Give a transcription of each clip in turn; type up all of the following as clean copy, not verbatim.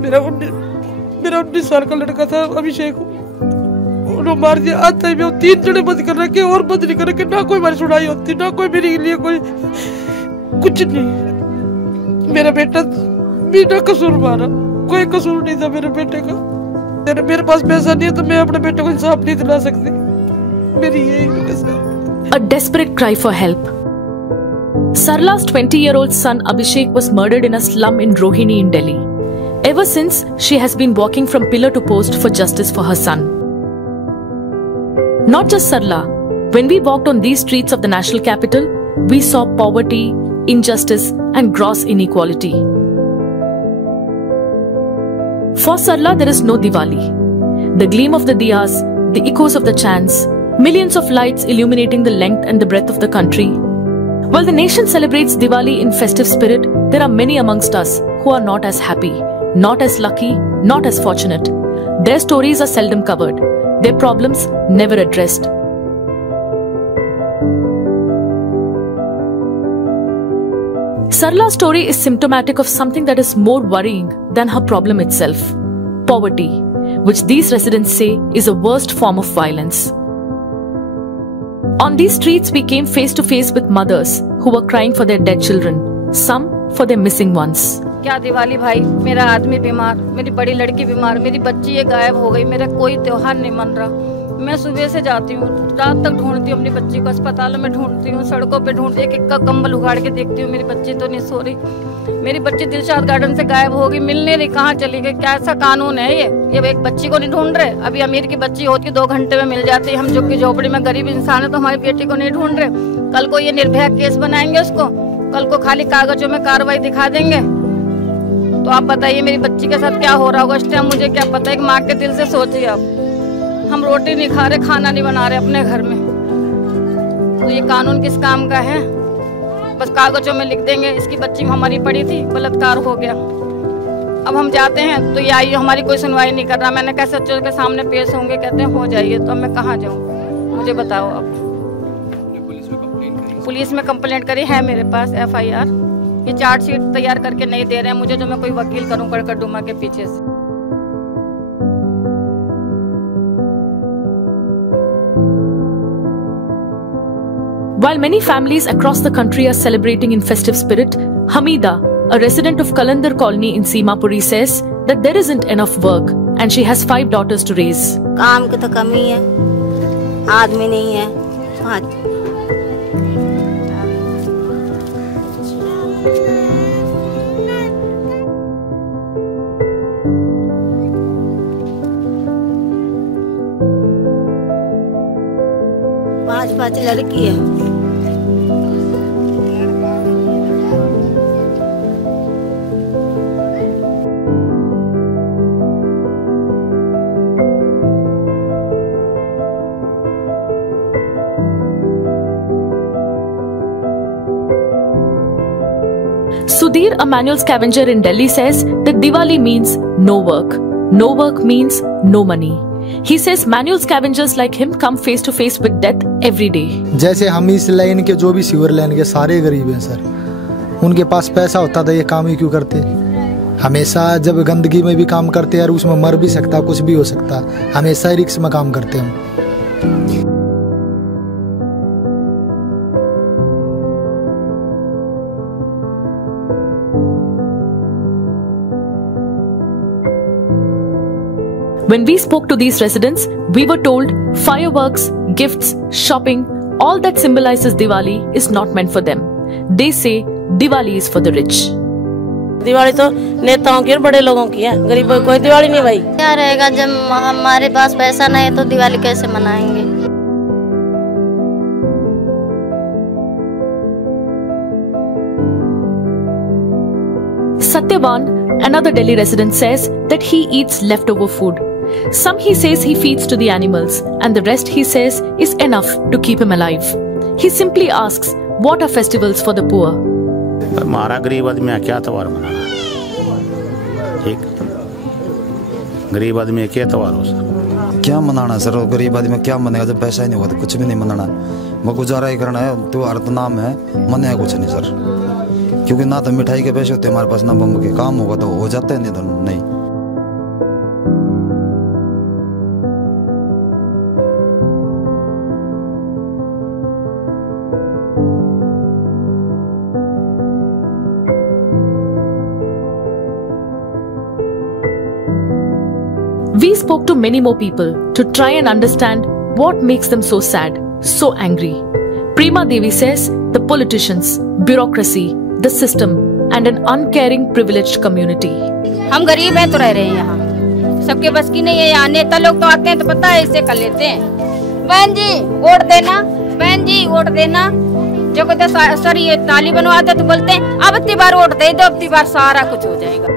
मेरा 19 साल का लड़का था अभिषेक, उन्होंने मार दिया। आज तक मैं 3 जने बंद कर रखे और बंद नहीं कर रखे, ना कोई हमारी सुनाई होती, ना कोई मेरे लिए कोई कुछ नहीं। मेरा बेटा बिना कसूर मारा, कोई कसूर नहीं था मेरे बेटे का। मेरे पास पैसा नहीं है तो मैं अपने बेटे को इंसाफ नहीं दिला सकती। मेरी यही A desperate cry for help. Sarla's 20-year-old son Abhishek was murdered in a slum in Rohini in Delhi. Ever since, she has been walking from pillar to post for justice for her son. Not just Sarla. When we walked on these streets of the national capital, we saw poverty, injustice, and gross inequality. For Sarla, there is no Diwali. The gleam of the diyas, the echoes of the chants, millions of lights illuminating the length and the breadth of the country. While the nation celebrates Diwali in festive spirit, there are many amongst us who are not as happy, not as lucky, not as fortunate. Their stories are seldom covered, their problems never addressed. Sarla's story is symptomatic of something that is more worrying than her problem itself: poverty, which these residents say is a worst form of violence. On these streets, we came face to face with mothers who were crying for their dead children, some for their missing ones. क्या दिवाली भाई, मेरा आदमी बीमार, मेरी बड़ी लड़की बीमार, मेरी बच्ची ये गायब हो गई, मेरा कोई त्योहार नहीं मन रहा। मैं सुबह से जाती हूँ, रात तक ढूंढती हूँ अपनी बच्ची को, अस्पतालों में ढूंढती हूँ, सड़कों पे ढूंढती, एक का कंबल उगाड़ के देखती हूँ, मेरी बच्ची तो नहीं सो रही। मेरी बच्ची दिलशाद गार्डन से गायब हो गई, मिल नहीं रही, कहाँ चली गई? क्या ऐसा कानून है ये एक बच्ची को नहीं ढूंढ रहे? अभी अमीर की बच्ची होती 2 घंटे में मिल जाती, हम जो की झोपड़ी में गरीब इंसान है तो हमारी बेटी को नहीं ढूंढ रहे। कल को ये निर्भया केस बनाएंगे उसको, कल को खाली कागजों में कार्रवाई दिखा देंगे। तो आप बताइए मेरी बच्ची के साथ क्या हो रहा होगा इस टाइम, मुझे क्या पता। एक माँ के दिल से सोचिए आप, हम रोटी नहीं खा रहे, खाना नहीं बना रहे अपने घर में, तो ये कानून किस काम का है? बस कागजों में लिख देंगे इसकी बच्ची हमारी पड़ी थी, बलात्कार हो गया। अब हम जाते हैं तो ये आई हमारी कोई सुनवाई नहीं कर रहा। मैंने कहा सच्चों के सामने पेश होंगे, कहते हैं हो जाइए। तो मैं कहाँ जाऊँ, मुझे बताओ आप। पुलिस में कंप्लेंट करी है मेरे पास FIR, ये चार्जशीट तैयार करके नहीं दे रहे हैं मुझे, जो मैं कोई वकील करूँ कड़कड़डुमा के पीछे से। While many families across the country are celebrating in festive spirit, Hamida, a resident of Kalandar Colony in Seemapuri, says that there isn't enough work and she has 5 daughters to raise. काम की तो कमी है, आदमी नहीं है। 5 लड़की है। Sudhir, a manual scavenger in Delhi, says that Diwali means no work. No work means no money. He says manual scavengers like him come face to face with death every day. जैसे हम इस line के जो भी sewer line के सारे गरीब हैं सर, उनके पास पैसा होता था ये काम ही क्यों करते? हमेशा जब गंदगी में भी काम करते हैं, उसमें मर भी सकता, कुछ भी हो सकता, हमेशा रिस्क में काम करते हैं। When we spoke to these residents, we were told fireworks, gifts, shopping, all that symbolizes Diwali is not meant for them. They say Diwali is for the rich. Diwali तो नेताओं की और बड़े लोगों की है, गरीबों की कोई दिवाली नहीं भाई। क्या रहेगा जब हमारे पास पैसा नहीं है तो दिवाली कैसे मनाएंगे? Satyavan, another Delhi resident, says that he eats leftover food. Some he says he feeds to the animals, and the rest he says is enough to keep him alive. He simply asks, what are festivals for the poor? हमारा गरीब आदमी क्या त्योहार मनाना? ठीक, गरीब आदमी क्या त्योहार हो सर? क्या मनाना सर? गरीब आदमी क्या मनेगा जब पैसा ही नहीं होगा तो कुछ भी नहीं मनाना। वो गुजारा ही करना है, त्योहार तो नाम है, मने कुछ नहीं सर। क्योंकि ना तो मिठाई के पैसे होते हमारे पास, ना बम के काम होगा तो हो जाते हैं, नहीं तो नहीं। We spoke to many more people to try and understand what makes them so sad, so angry. Prema Devi says the politicians, bureaucracy, the system, and an uncaring, privileged community. हम गरीब हैं तो रह रहे हैं यहाँ, सबके बस की नहीं है यहाँ। नेता लोग तो आते हैं तो पता है ऐसे कर लेते हैं, बहन जी वोट देना, बहन जी वोट देना। जो कहते सर ये ताली बनवाते तो बोलते हैं अब इतनी बार वोट दे दो, अब इतनी बार सारा कुछ हो जाएगा।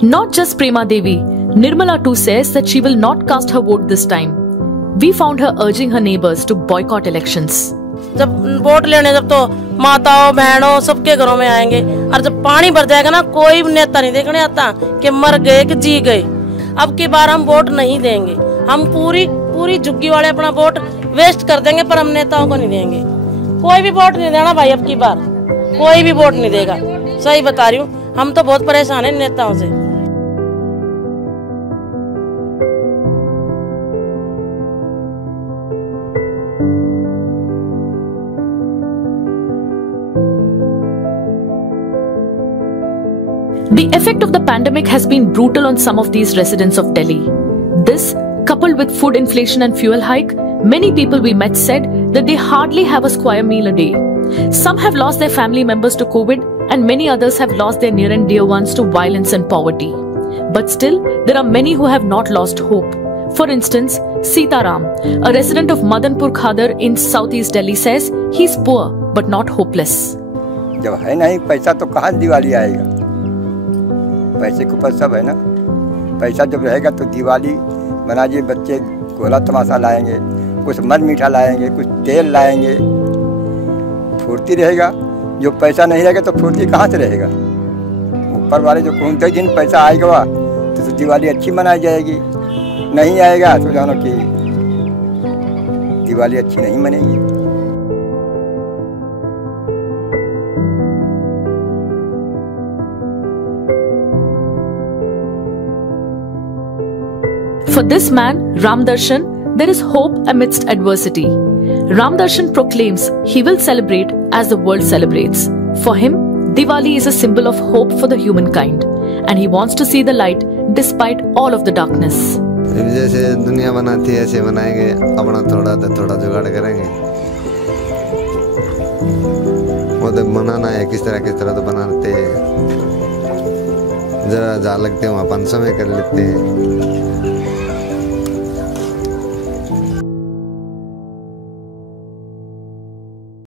Not just Prema Devi, Nirmala too says that she will not cast her vote this time. We found her urging her neighbors to boycott elections. जब वोट लेने जब तो माताओं बहनों सबके घरों में आएंगे, और जब पानी भर जाएगा ना कोई नेता नहीं देखने आता कि मर गए कि जी गए। अब की बार हम वोट नहीं देंगे, हम पूरी झुग्गी वाले अपना वोट वेस्ट कर देंगे, पर हम नेताओं को नहीं देंगे। कोई भी वोट नहीं देना भाई, अब की बार कोई भी वोट नहीं देगा। सही बता रही हूँ, हम तो बहुत परेशान हैं नेताओं से। The effect of the pandemic has been brutal on some of these residents of Delhi. This, coupled with food inflation and fuel hike, many people we met said that they hardly have a square meal a day. Some have lost their family members to COVID, and many others have lost their near and dear ones to violence and poverty. But still, there are many who have not lost hope. For instance, Sitaram, a resident of Madanpur Khadar in southeast Delhi, says he's poor but not hopeless. जब है नहीं पैसा तो कहाँ दिवाली आएगा? पैसे के ऊपर सब है ना। पैसा जब रहेगा तो दिवाली मनाइए, बच्चे गोला तमाशा लाएंगे, कुछ मद मीठा लाएंगे, कुछ तेल लाएंगे, फुर्ती रहेगा। जो पैसा नहीं रहेगा तो फुर्ती कहाँ से रहेगा? ऊपर वाले जो कौन दिन पैसा आएगा तो दिवाली अच्छी मनाई जाएगी, नहीं आएगा तो जानो कि दिवाली अच्छी नहीं मनेगी। For this man, Ramdarshan, there is hope amidst adversity. Ramdarshan proclaims he will celebrate as the world celebrates. For him, Diwali is a symbol of hope for the humankind, and he wants to see the light despite all of the darkness. जैसे दुनिया बनाती है ऐसे बनाएंगे, अपना थोड़ा जुगाड़ करेंगे। वो तो बनाना है किस तरह तो बनाते हैं, जरा जहाँ लगते हैं वहाँ 500 में कर लेते हैं।